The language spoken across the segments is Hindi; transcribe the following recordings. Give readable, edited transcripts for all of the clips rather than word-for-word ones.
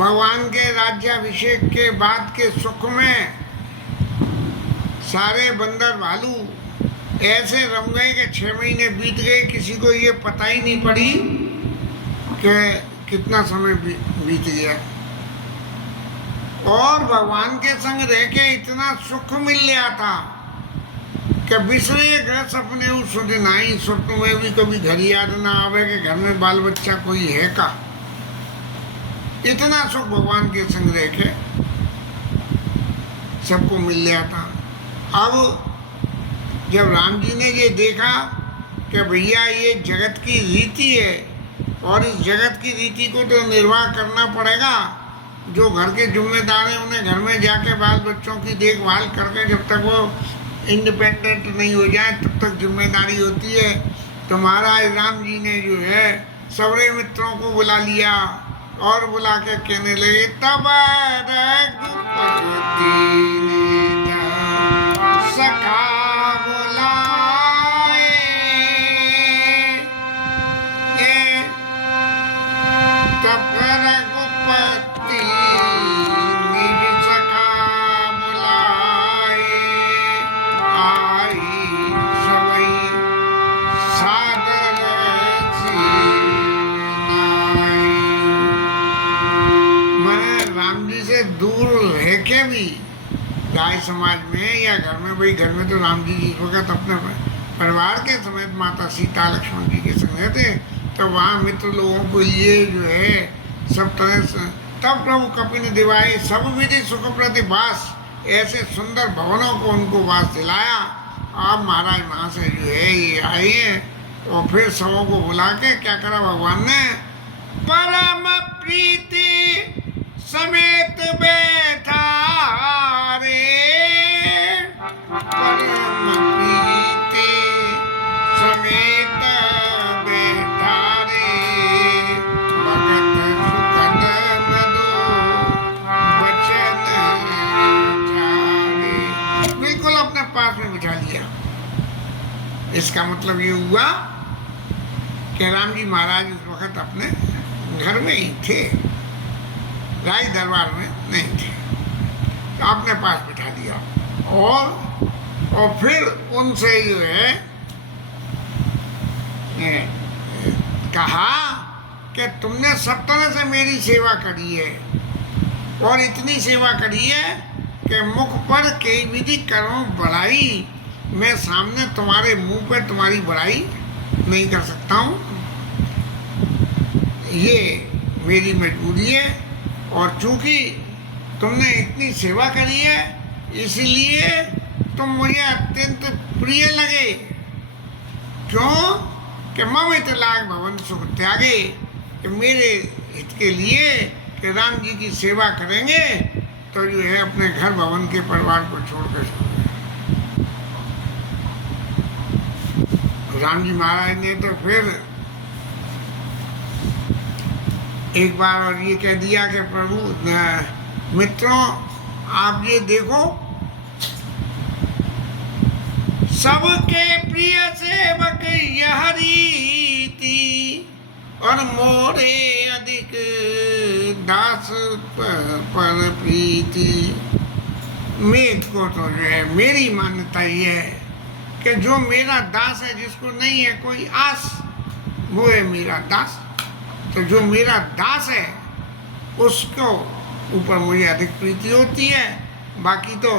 भगवान के राज्याभिषेक के बाद के सुख में सारे बंदर भालू ऐसे रम गए कि 6 महीने बीत गए, किसी को ये पता ही नहीं पड़ी कि कितना समय बीत गया। और भगवान के संग रह के इतना सुख मिल गया था कि बिसरे घर सपने सुध नहीं, स्वप्न में भी कभी घर याद ना आवे कि घर में बाल बच्चा कोई है का। इतना सुख भगवान के संग रह के सबको मिल गया था। अब जब राम जी ने ये देखा कि भैया ये जगत की रीति है और इस जगत की रीति को तो निर्वाह करना पड़ेगा, जो घर के जिम्मेदार हैं उन्हें घर में जाके बाल बच्चों की देखभाल करके जब तक वो इंडिपेंडेंट नहीं हो जाए तब तक जिम्मेदारी होती है। तो महाराज राम जी ने जो है सबरे मित्रों को बुला लिया और बुला के कहने लगे, तब रघुपति सखा बुलाए, तब रघुपति निज सखा बुलाए, आई सबई सादर राम जी से दूर रह के भी गाय समाज में या घर में, भाई घर में तो राम जी इस वक्त अपने परिवार के समेत माता सीता लक्ष्मण जी के संग रहते, तो वहाँ मित्र लोगों के लिए जो है सब तरह से तब प्रभु कपिन दिवाए सब विधि सुख प्रतिभास, ऐसे सुंदर भवनों को उनको वास दिलाया। अब महाराज वहाँ से जो है ये आए हैं और फिर सबों को बुला के क्या करा भगवान ने, परम प्रीति समेत बैठा रे, परम प्रीति समेत बैठा रे, भगत सुखद मधु वचन जारे, बिल्कुल अपने पास में बिठा लिया। इसका मतलब ये हुआ कि राम जी महाराज उस वक्त अपने घर में ही थे, राज दरबार में नहीं थे, तो अपने पास बिठा दिया और फिर उनसे जो है कहा कि तुमने सब तरह से मेरी सेवा करी है और इतनी सेवा करी है कि मुख पर कई विधि करो बड़ाई, मैं सामने तुम्हारे मुंह पे तुम्हारी बड़ाई नहीं कर सकता हूँ, ये मेरी मजबूरी है। और चूंकि तुमने इतनी सेवा करी है इसलिए तुम मुझे अत्यंत प्रिय लगे। क्यों कि मम इतलाक भवन सुख त्यागे, कि मेरे हित के लिए कि राम जी की सेवा करेंगे तो जो है अपने घर भवन के परिवार को छोड़कर राम जी महाराज ने तो फिर एक बार और ये कह दिया कि प्रभु मित्रों आप ये देखो, सबके प्रिय सेवक यह रीति और मोरे अधिक दास पर प्रीति। मेरे को तो जो है मेरी मान्यता ये है कि जो मेरा दास है, जिसको नहीं है कोई आस, वो है मेरा दास। तो जो मेरा दास है उसको ऊपर मुझे अधिक प्रीति होती है। बाकी तो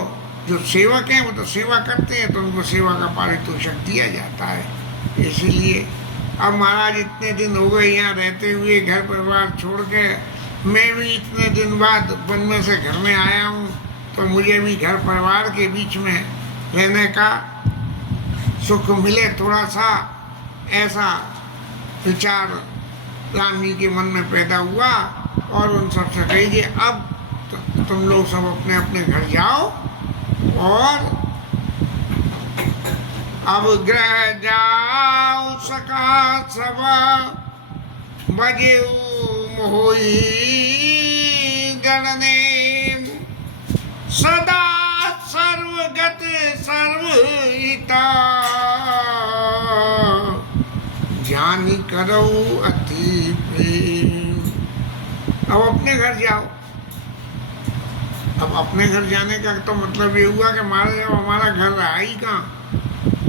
जो सेवक हैं वो तो सेवा करते हैं तो उनको सेवा का पारितोषिक दिया जाता है। इसीलिए अब महाराज इतने दिन हो गए यहाँ रहते हुए, घर परिवार छोड़ के, मैं भी इतने दिन बाद वन में से घर में आया हूँ, तो मुझे भी घर परिवार के बीच में रहने का सुख मिले थोड़ा सा, ऐसा विचार राम जी के मन में पैदा हुआ। और उन सबसे कहिए अब तुम लोग सब अपने अपने घर जाओ और अब ग्रह जाओ सका सब बजे मोही गणने, सदा सर्वगत सर्वहिता, जानी करो अति प्रेम। अब अपने घर जाओ। अपने घर जाने का तो मतलब ये हुआ कि महाराज अब हमारा घर रहा ही कहाँ।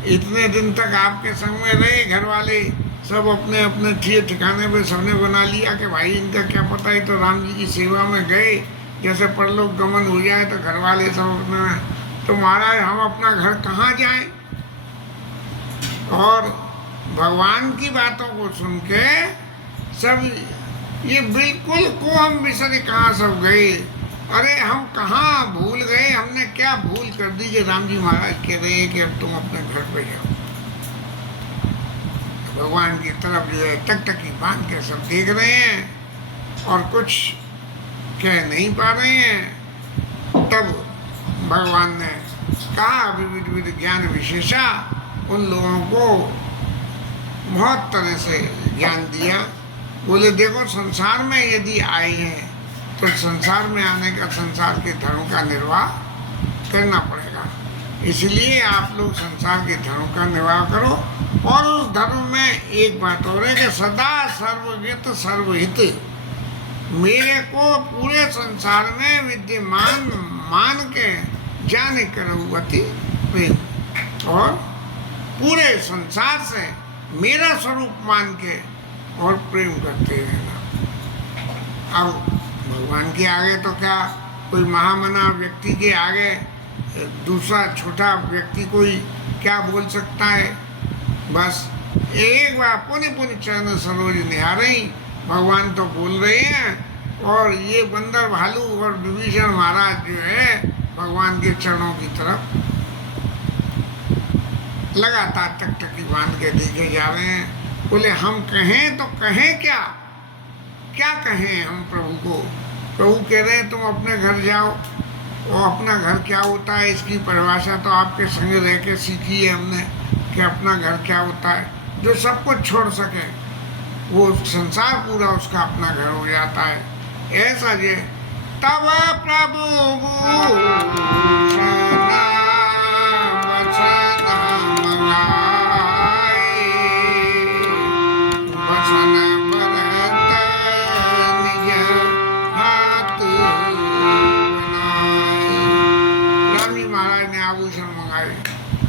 इतने दिन तक आपके संग में रहे घर वाले, सब अपने अपने ठिकाने पे सबने बना लिया कि भाई इनका क्या पता है, तो राम जी की सेवा में गए, जैसे परलोक गमन हो जाए तो घर वाले सब अपने, तो महाराज हम अपना घर कहाँ जाएं। और भगवान की बातों को सुन के सब ये बिल्कुल को हम बिसरे कहाँ सब गए। अरे हम कहाँ भूल गए, हमने क्या भूल कर दी कि राम जी महाराज कह रहे हैं कि अब तुम अपने घर पे जाओ। भगवान की तरफ जो है टकटकी बांध के सब देख रहे हैं और कुछ कह नहीं पा रहे हैं। तब भगवान ने कहा विविध ज्ञान विशेषा, उन लोगों को बहुत तरह से ज्ञान दिया। बोले देखो संसार में यदि आए हैं तो संसार में आने का, संसार के धर्म का निर्वाह करना पड़ेगा, इसलिए आप लोग संसार के धर्म का निर्वाह करो। और उस धर्म में एक बात और है कि सदा सर्वहित सर्वहित, मेरे को पूरे संसार में विद्यमान मान के जाने करो अति प्रेम, और पूरे संसार से मेरा स्वरूप मान के और प्रेम करते रहना। अब भगवान के आगे तो क्या, कोई महामना व्यक्ति के आगे दूसरा छोटा व्यक्ति कोई क्या बोल सकता है। बस एक बार पुनि चरण सरोज निहारे, भगवान तो बोल रहे हैं और ये बंदर भालू और विभीषण महाराज जो है भगवान के चरणों की तरफ लगातार टकटकी बांध के देखे जा रहे हैं। बोले हम कहें तो कहें क्या, क्या कहें हम प्रभु को। प्रभु कह रहे हैं तुम अपने घर जाओ, और अपना घर क्या होता है इसकी परिभाषा तो आपके संग रह के सीखी है हमने कि अपना घर क्या होता है। जो सब कुछ छोड़ सके वो संसार पूरा उसका अपना घर हो जाता है। ऐसा जे तब प्रभु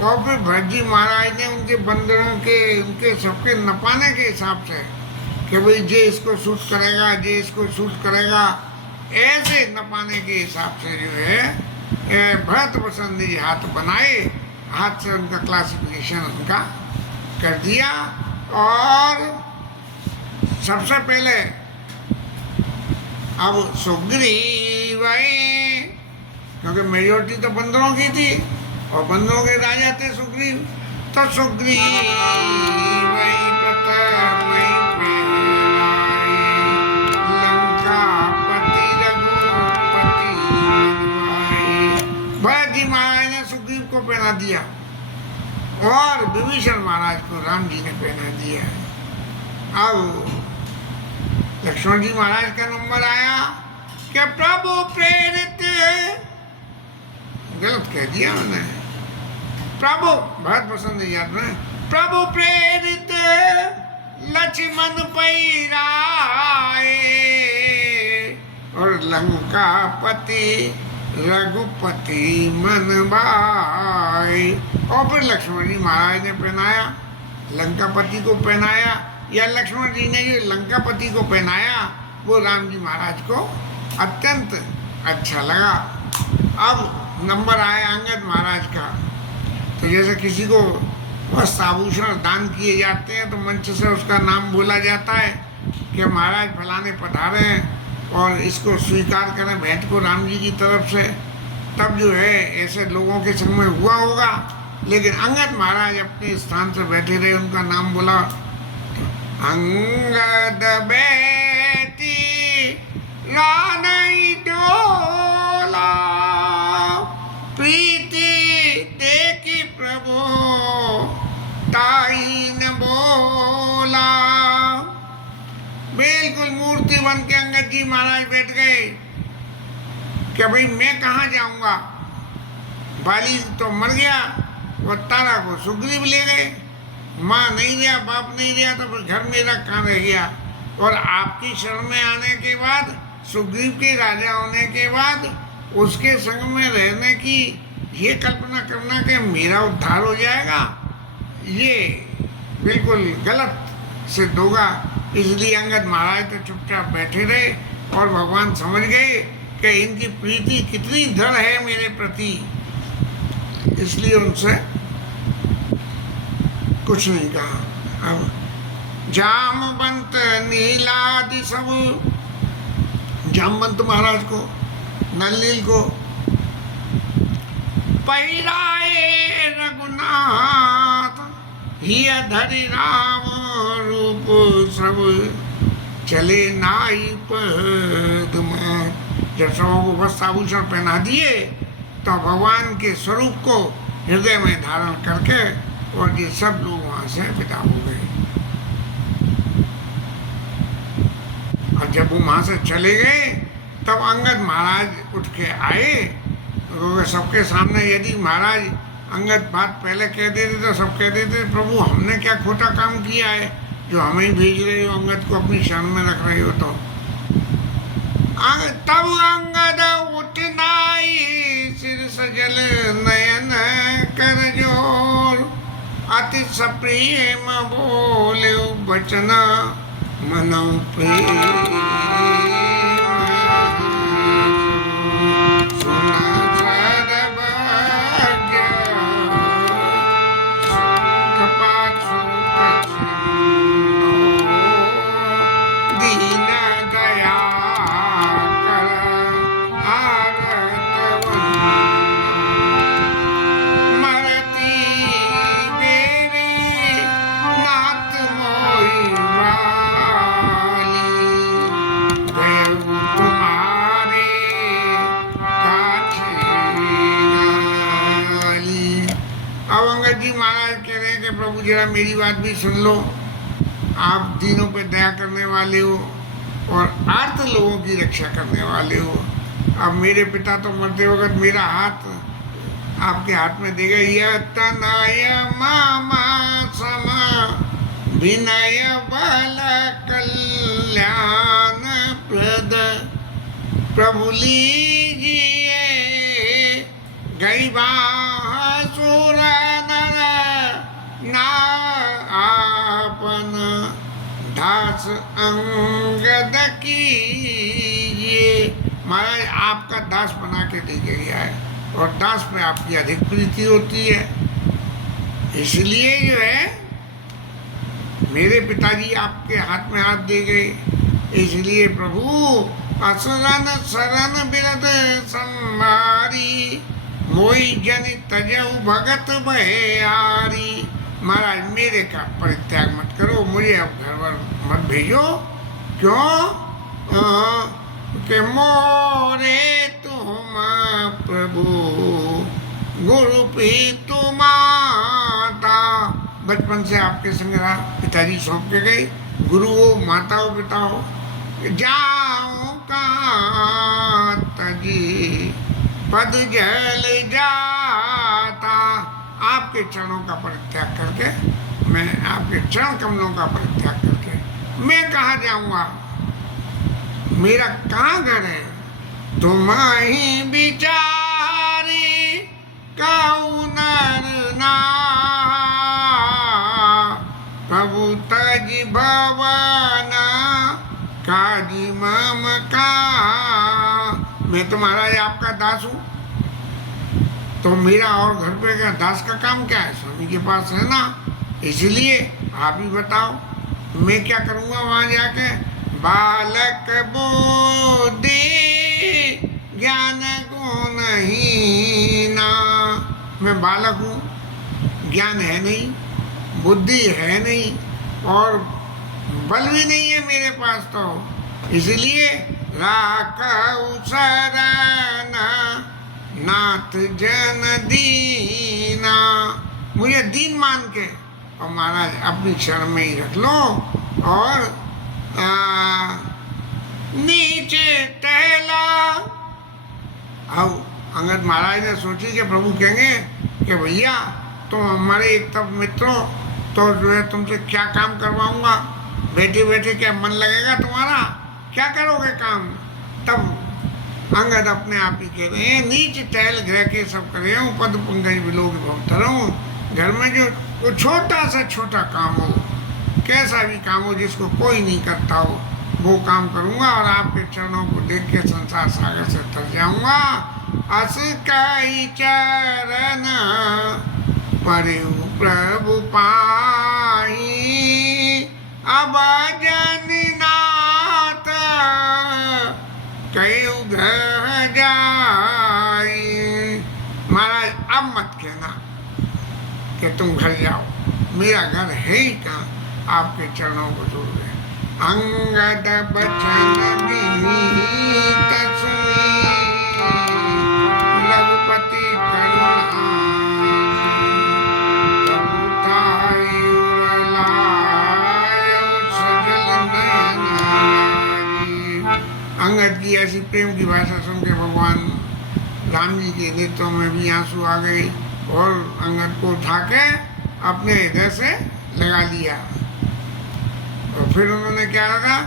और फिर भरत महाराज ने उनके बंदरों के, उनके सबके नपाने के हिसाब से कि भाई जे इसको सूट करेगा, जे इसको सूट करेगा, ऐसे नपाने के हिसाब से जो है भरत पसंद जी हाथ बनाए, हाथ से उनका क्लासिफिकेशन उनका कर दिया। और सबसे पहले अब सुग्रीव आए, क्योंकि मेजोरिटी तो बंदरों की थी और बंदरों के राजा थे सुग्रीव, तो सुग्रीव लंकापति रघुपति भरत जी महाराज ने सुग्रीव को पहना दिया और विभीषण महाराज को राम जी ने पहना दिया। अब लक्ष्मण जी महाराज का नंबर आया कि प्रभु प्रेरित, गलत कह दिया मैंने, प्रभु भरत पसंद याद में, प्रभु प्रेरित लक्ष्मण पैराए और लंकापति रघुपति मन भाई। और फिर लक्ष्मण जी महाराज ने पहनाया, लंकापति को पहनाया, या लक्ष्मण जी ने जो लंकापति को पहनाया वो राम जी महाराज को अत्यंत अच्छा लगा। अब नंबर आया अंगद महाराज का। तो जैसे किसी को वस्त्र आभूषण दान किए जाते हैं तो मंच से उसका नाम बोला जाता है कि महाराज फलाने पधारे हैं और इसको स्वीकार करें भेंट को राम जी की तरफ से। तब जो है ऐसे लोगों के संग में हुआ होगा, लेकिन अंगद महाराज अपने स्थान से बैठे रहे, उनका नाम बोला। अंगद बेटी रानी डोला प्रीति देखी प्रभु ताई न बोला। बिल्कुल मूर्ति बन के अंगद जी महाराज बैठ गए कि भाई मैं कहाँ जाऊंगा, बाली तो मर गया, वो तारा को सुग्रीव ले गए, माँ नहीं दिया, बाप नहीं दिया, तो फिर घर मेरा कहाँ रह गया। और आपकी शरण में आने के बाद, सुग्रीव के राजा होने के बाद उसके संग में रहने की ये कल्पना करना कि मेरा उद्धार हो जाएगा, ये बिल्कुल गलत सिद्ध होगा। इसलिए अंगद महाराज तो चुपचाप बैठे रहे और भगवान समझ गए कि इनकी प्रीति कितनी दृढ़ है मेरे प्रति, इसलिए उनसे कुछ नहीं कहा। अब जामवंत नीलादि सब, जामवंत महाराज को, नलनील को, पहिराए रघुनाथ हिय धरि राम रूप सब, चले नाई पद्मा। जब सबों को वस्त्र आभूषण पहना दिए तो भगवान के स्वरूप को हृदय में धारण करके और ये सब लोग वहां से विदा हो गए। और जब वो वहां से चले गए तब अंगद महाराज उठ के आए। तो सबके सामने यदि महाराज अंगद बात पहले कह देते तो सब कह देते प्रभु हमने क्या खोटा काम किया है जो हमें ही भेज रहे हो, अंगद को अपनी शरण में रख रहे हो। तो तब अंगद उठनाई सिर सजल नयन कर जोर, अति सप्रेम बोले बचन मन प्रेम। जरा मेरी बात भी सुन लो, आप दीनों पे दया करने वाले हो और आर्त लोगों की रक्षा करने वाले हो। अब मेरे पिता तो मरते वक्त मेरा हाथ आपके हाथ में देगा। यह तनय मामा सम विनय बल कल्याण प्रद, प्रभु लीजिए गई बासुर ना आपन दास अंगद कीजिए। महाराज आपका दास बना के दे गया है और दास में आपकी अधिक प्रीति होती है, इसलिए जो है मेरे पिताजी आपके हाथ में हाथ दे गए। इसलिए प्रभु असुरन शरण बिरद संभारी, मोई जन तजऊ भगत बहेयारी। महाराज मेरे का परित्याग मत करो, मुझे अब घर पर मत भेजो। क्यों? कि मोरे तुम प्रभु गुरु पितु माता। बचपन से आपके संग रहा, पिताजी सौंप के गए, गुरु हो माता हो पिता हो। जाऊं कहाँ तजी पद जल जाता। आपके चरणों का परित्याग करके, मैं आपके चरण कमलों का परित्याग करके मैं कहाँ जाऊंगा? मेरा कहाँ घर है? तुम ही बिचारी कऊ नर ना, प्रभु तज भवन काजी मम का। मैं तो महाराज आपका दास हूँ, तो मेरा और घर पे का दास का काम क्या है? स्वामी के पास है ना, इसलिए आप ही बताओ मैं क्या करूँगा वहाँ जाके? बालक बुद्धि ज्ञान गुण ही ना। मैं बालक हूँ, ज्ञान है नहीं, बुद्धि है नहीं और बल भी नहीं है मेरे पास, तो इसलिए राखऊ शरण नाथ जन दीना। मुझे दीन मान के और महाराज अपनी शरण में ही रख लो और नीचे टहला। अब अंगद महाराज ने सोची कि प्रभु कहेंगे कि भैया तुम हमारे एक तब मित्र हो, तो जो है तुमसे क्या काम करवाऊंगा, बैठे बैठे क्या मन लगेगा तुम्हारा, क्या करोगे काम? तब अंगद अपने आप ही कह रहे हैं, नीच टहल ग्रह के सब करे हूँ, पद पंकज विलोक भवतरऊँ। घर में जो छोटा से छोटा काम हो, कैसा भी काम हो जिसको कोई नहीं करता हो, वो काम करूँगा और आपके चरणों को देख के संसार सागर से तर जाऊँगा। अस कई चरण परयु प्रभु पाई, अब जननाथ कयु घर जाई। महाराज अब मत कहना कि तुम घर जाओ, मेरा घर है ही कहाँ, आपके चरणों को जोड़ गए। अंगद बचन विनीत सुनी, रघुपति करुणा उठाई उड़लायो सजल नयन लागी। अंगद की ऐसी प्रेम की भाषा सुन के भगवान राम जी के नेत्रों में भी आंसू आ गए और अंगद को उठा के अपने हृदय से लगा लिया। और फिर उन्होंने क्या लगा,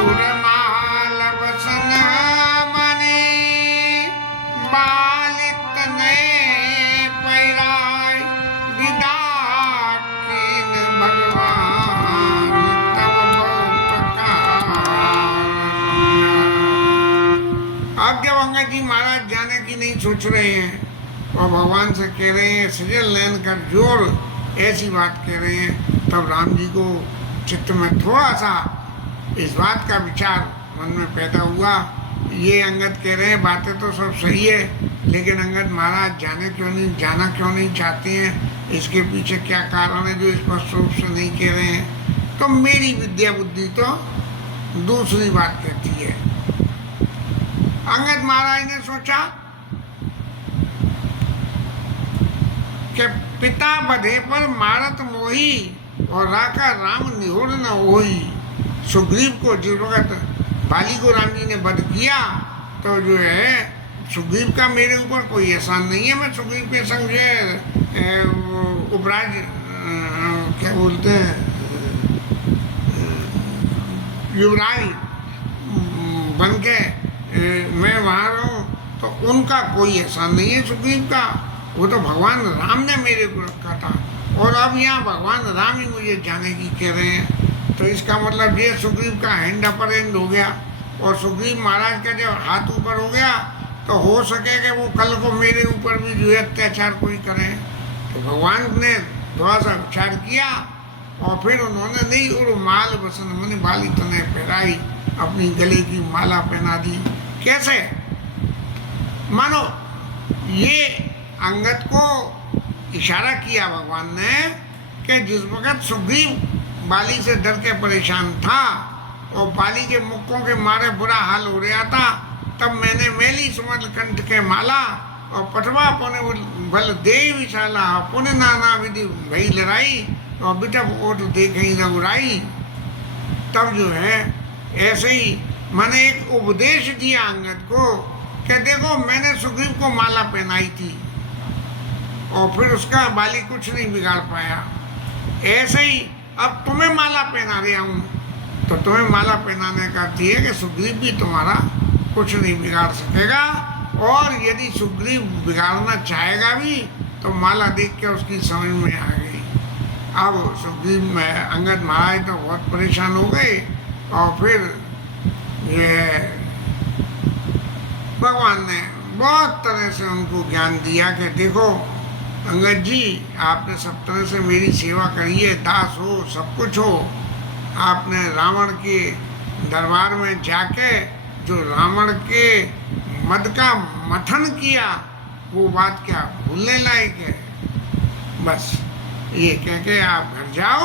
उर्माल बसन मणि बालित नये पैराय, दिदाकिन भगवान तब बहु प्रकार। अब जब अंगद जी महाराज जाने की नहीं सोच रहे हैं और भगवान से कह रहे हैं, सजल नयन कर जोर, ऐसी बात कह रहे हैं, तब राम जी को चित्त में थोड़ा सा इस बात का विचार मन में पैदा हुआ। ये अंगद कह रहे हैं बातें तो सब सही है, लेकिन अंगद महाराज जाना क्यों नहीं चाहते हैं, इसके पीछे क्या कारण है जो स्पष्ट रूप से नहीं कह रहे हैं। तो मेरी विद्या बुद्धि तो दूसरी बात कहती है। अंगद महाराज ने सोचा कि पिता बधे पर मारत मोही, और राका राम निहोर न होई। सुग्रीव को जिस वक्त बाली को राम जी ने वध किया, तो जो है सुग्रीव का मेरे ऊपर कोई एहसान नहीं है। मैं सुग्रीव के संग जो है उपराज क्या बोलते हैं युवराज बन के मैं वहाँ रहूँ, तो उनका कोई एहसान नहीं है सुग्रीव का, वो तो भगवान राम ने मेरे को रखा था। और अब यहाँ भगवान राम ही मुझे जाने की कह रहे हैं, तो इसका मतलब ये सुग्रीव का हैंड अपर एंड हो गया। और सुग्रीव महाराज का जब हाथ ऊपर हो गया, तो हो सके कि वो कल को मेरे ऊपर भी जो है अत्याचार कोई करे। तो भगवान ने थोड़ा सा विचार किया और फिर उन्होंने नहीं और माल बसन मनि बाली तने पहराई, अपनी गले की माला पहना दी। कैसे? मानो ये अंगद को इशारा किया भगवान ने कि जिस वक्त सुग्रीव बाली से डर के परेशान था और बाली के मुक्कों के मारे बुरा हाल हो रहा था, तब मैंने मैली सुमल कंठ के माला और पटवा पुण्य बल दे विशाला, पुण्य नाना विधि भई लड़ाई और बिटप ओट देख ही रघुराई। तब जो है ऐसे ही मैंने एक उपदेश दिया अंगद को कि देखो मैंने सुग्रीव को माला पहनाई थी और फिर उसका बाली कुछ नहीं बिगाड़ पाया, ऐसे ही अब तुम्हें माला पहना रहा हूँ, तो तुम्हें माला पहनाने का अर्थ है कि सुग्रीव भी तुम्हारा कुछ नहीं बिगाड़ सकेगा। और यदि सुग्रीव बिगाड़ना चाहेगा भी तो माला देख के उसकी समझ में आ गई। अब सुग्रीव में अंगद महाराज तो बहुत परेशान हो गए और फिर ये भगवान ने बहुत तरह से उनको ज्ञान दिया कि देखो अंगद जी, आपने सब तरह से मेरी सेवा करी है, दास हो, सब कुछ हो। आपने रावण के दरबार में जाके जो रावण के मद का मथन किया, वो बात क्या भूलने लायक है। बस ये कह के आप घर जाओ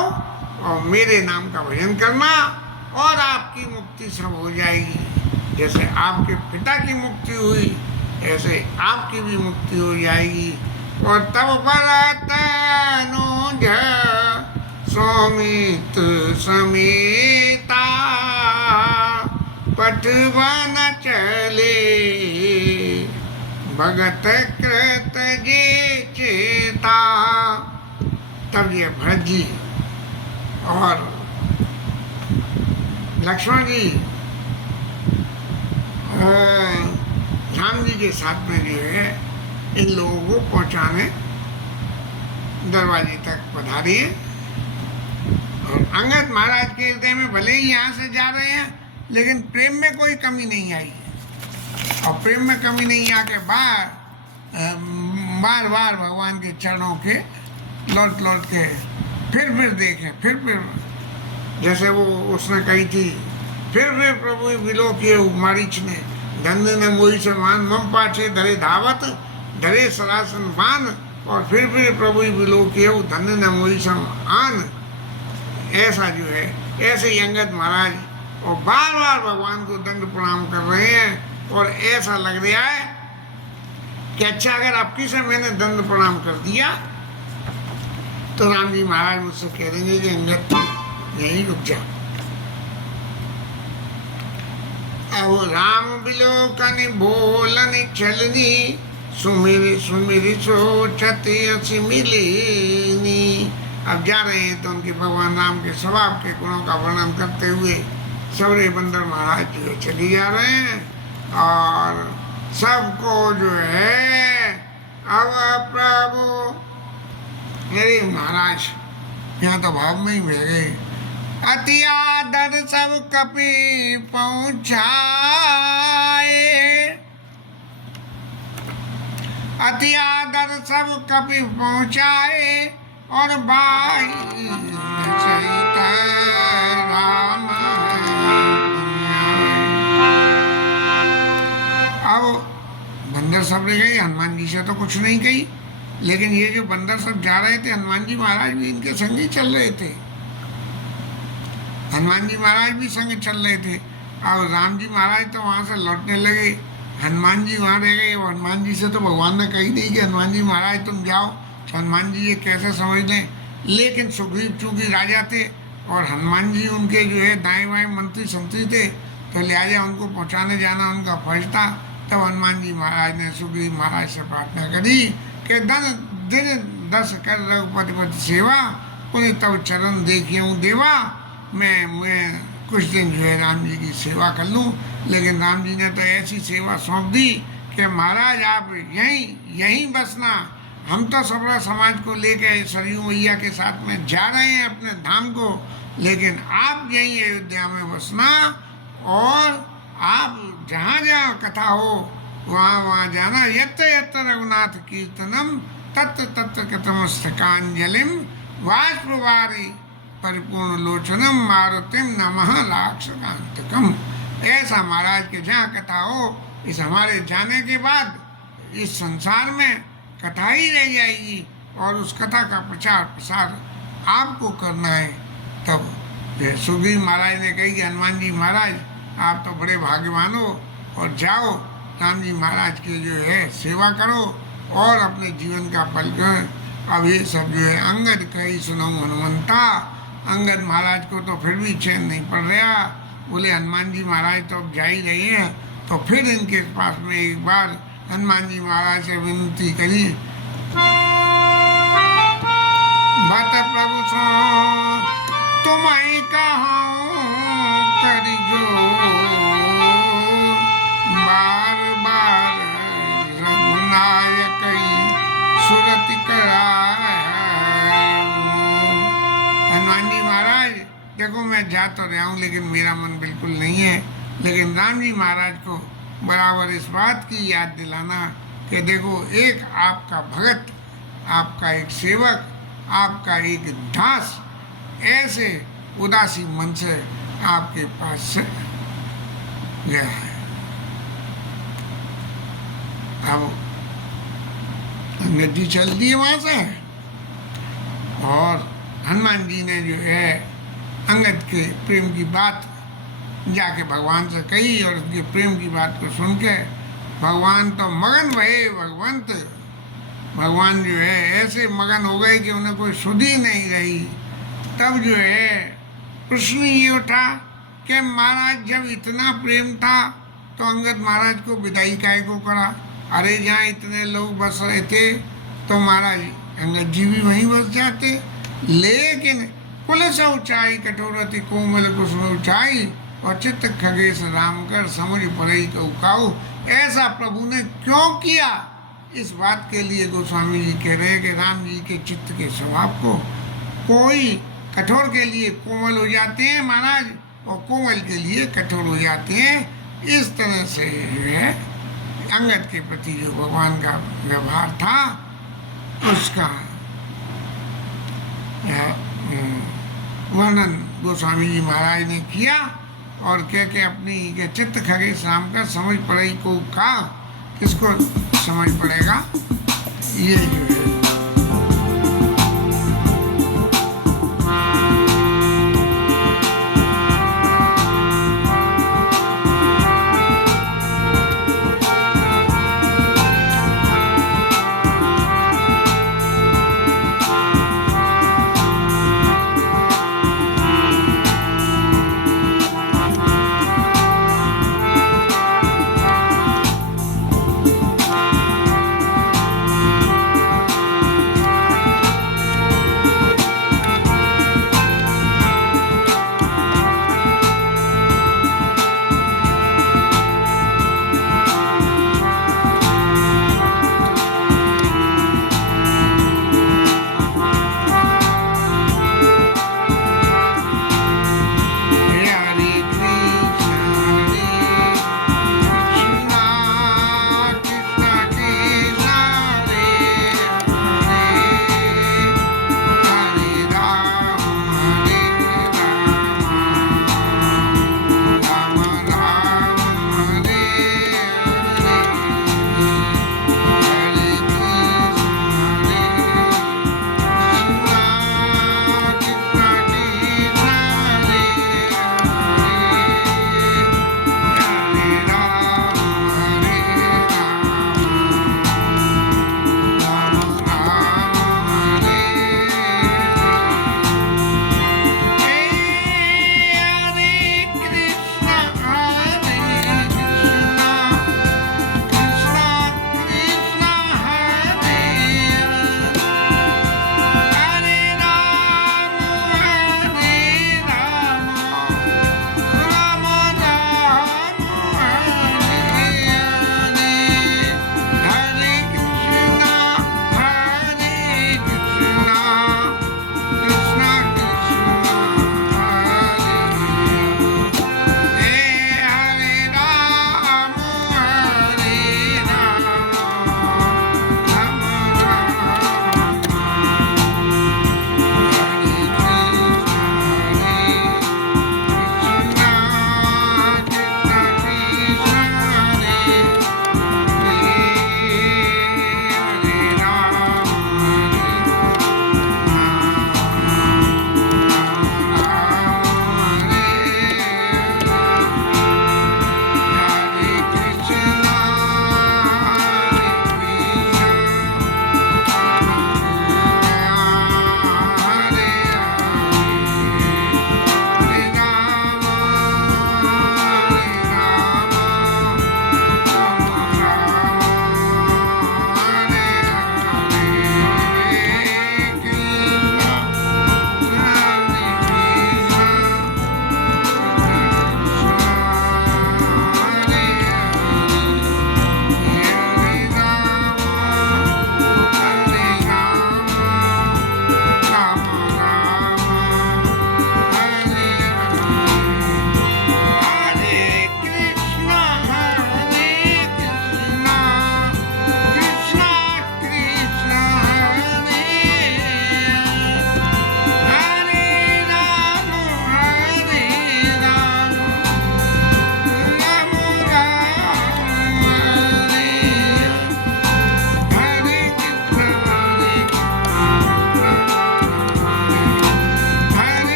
और मेरे नाम का भजन करना और आपकी मुक्ति सब हो जाएगी। जैसे आपके पिता की मुक्ति हुई, ऐसे आपकी भी मुक्ति हो जाएगी। और तब भरत अनुज सौमित समेता, पटवन चले भगत कृत जे चेता। तब ये भरत जी और लक्ष्मण जी राम जी के साथ में जो है इन लोगों को पहुंचाने दरवाजे तक पधारिए। और अंगद महाराज के हृदय में भले ही यहाँ से जा रहे हैं, लेकिन प्रेम में कोई कमी नहीं आई है। और प्रेम में कमी नहीं आके बार बार भगवान के चरणों के लौट लौट के फिर देखें, फिर जैसे वो उसने कही थी, फिर प्रभु विलो किए मारीच ने, धन्य ने मोही से मान, मम पाछे धरे धावत, धरे सरासन बान। और फिर प्रभु विलो किए धन्य ने मोही से आन। ऐसा जो है, ऐसे ही अंगद महाराज और बार बार भगवान को दंड प्रणाम कर रहे हैं। और ऐसा लग रहा है कि अच्छा, अगर आपकी से मैंने दंड प्रणाम कर दिया तो राम जी महाराज मुझसे कह देंगे कि अंगद यहीं रुक जा। अब राम बिलोकनि बोलनि छलनी, सुमिरि सुमिरि सोचत असि मिलिनी। अब जा रहे हैं तो उनके भगवान राम के स्वभाव के गुणों का वर्णन करते हुए सौरे बंदर महाराज जो चले जा रहे हैं। और सबको जो है अब प्रभु, अरे महाराज यहाँ तो भाव में ही बह गए। अति आदर सब कपि पहुँचाए, अति आदर सब कपि पहुँचाए। और भाई चैत राम। अब बंदर सब रह गए, हनुमान जी से तो कुछ नहीं कही, लेकिन ये जो बंदर सब जा रहे थे, हनुमान जी महाराज भी इनके संग ही चल रहे थे। हनुमान जी महाराज भी संग चल रहे थे। और राम जी महाराज तो वहाँ से लौटने लगे, हनुमान जी वहाँ रह गए। और हनुमान जी से तो भगवान ने कही नहीं कि हनुमान जी महाराज तुम जाओ, हनुमान जी ये कैसे समझ लें। लेकिन सुग्रीव चूंकि राजा थे और हनुमान जी उनके जो है दाएं बाएं मंत्री संतरी थे, तो लिहाजा उनको पहुँचाने जाना उनका फर्ज था। तब हनुमान जी महाराज ने सुग्रीव महाराज से प्रार्थना करी कि दिन 10 कर रघुपति सेवा, उन्हें तब चरण देखिए देवा। मैं कुछ दिन जो है राम जी की सेवा कर लूँ। लेकिन राम जी ने तो ऐसी सेवा सौंप दी कि महाराज आप यहीं बसना, हम तो सबरा समाज को लेकर सरयू मैया के साथ में जा रहे हैं अपने धाम को, लेकिन आप यहीं अयोध्या में बसना। और आप जहाँ जहाँ कथा हो वहाँ जाना। यत्र यत्र रघुनाथ कीर्तनम तत्र तत्र कथमस्तकांजलिम वाष्पवारी परिपूर्ण लोचनम मारुतिम नमः राक्षकांतकम। ऐसा महाराज के जहाँ कथा हो, इस हमारे जाने के बाद इस संसार में कथा ही रह जाएगी। और उस कथा का प्रचार प्रसार आपको करना है। तब सुग्रीव महाराज ने कही कि हनुमान जी महाराज आप तो बड़े भाग्यवान हो, और जाओ राम जी महाराज की जो है सेवा करो और अपने जीवन का फल करो। अब ये सब जो है अंगद कही सुनाऊं हनुमंता। अंगद महाराज को तो फिर भी चैन नहीं पड़ रहा। बोले हनुमान जी महाराज तो अब जा ही रहे हैं, तो फिर इनके पास में एक बार हनुमान जी महाराज से विनती करी। भट प्रभु सो तुम्हें कहूँ करी जो, बार बार रघुनायक सुरति कराए। हनुमान जी महाराज देखो मैं जा तो रहा हूँ, लेकिन मेरा मन बिल्कुल नहीं है। लेकिन राम जी महाराज को बराबर इस बात की याद दिलाना कि देखो एक आपका भगत, आपका एक सेवक, आपका एक दास ऐसे उदासी मन से आपके पास से गया है। अब अंगद जी चल दिए वहाँ से, और हनुमान जी ने जो है अंगद के प्रेम की बात जाके भगवान से कही। और उसके प्रेम की बात को सुन के भगवान तो मगन भये भगवंत। भगवान जो है ऐसे मगन हो गए कि उन्हें कोई सुध ही नहीं रही। तब जो है प्रश्न ये उठा कि महाराज जब इतना प्रेम था तो अंगद महाराज को विदाई काहे को करा। अरे जहाँ इतने लोग बस रहे थे तो महाराज अंगद जी भी वहीं बस जाते। लेकिन कुल से ऊंचाई कठोरति कोमल कुसुम ऊंचाई, और चित्त खगेश राम कर समझ पड़ई कहु काऊ। ऐसा प्रभु ने क्यों किया, इस बात के लिए गोस्वामी जी कह रहे हैं कि राम जी के चित्त के स्वभाव को कोई कठोर के लिए कोमल हो जाते हैं महाराज, और कोमल के लिए कठोर हो जाते हैं। इस तरह से है अंगद के प्रति जो भगवान का व्यवहार था उसका वर्णन गोस्वामी जी महाराज ने किया। और क्या अपनी चित्त खगेश राम का समझ पड़ई को कहा, किसको समझ पड़ेगा, ये जो है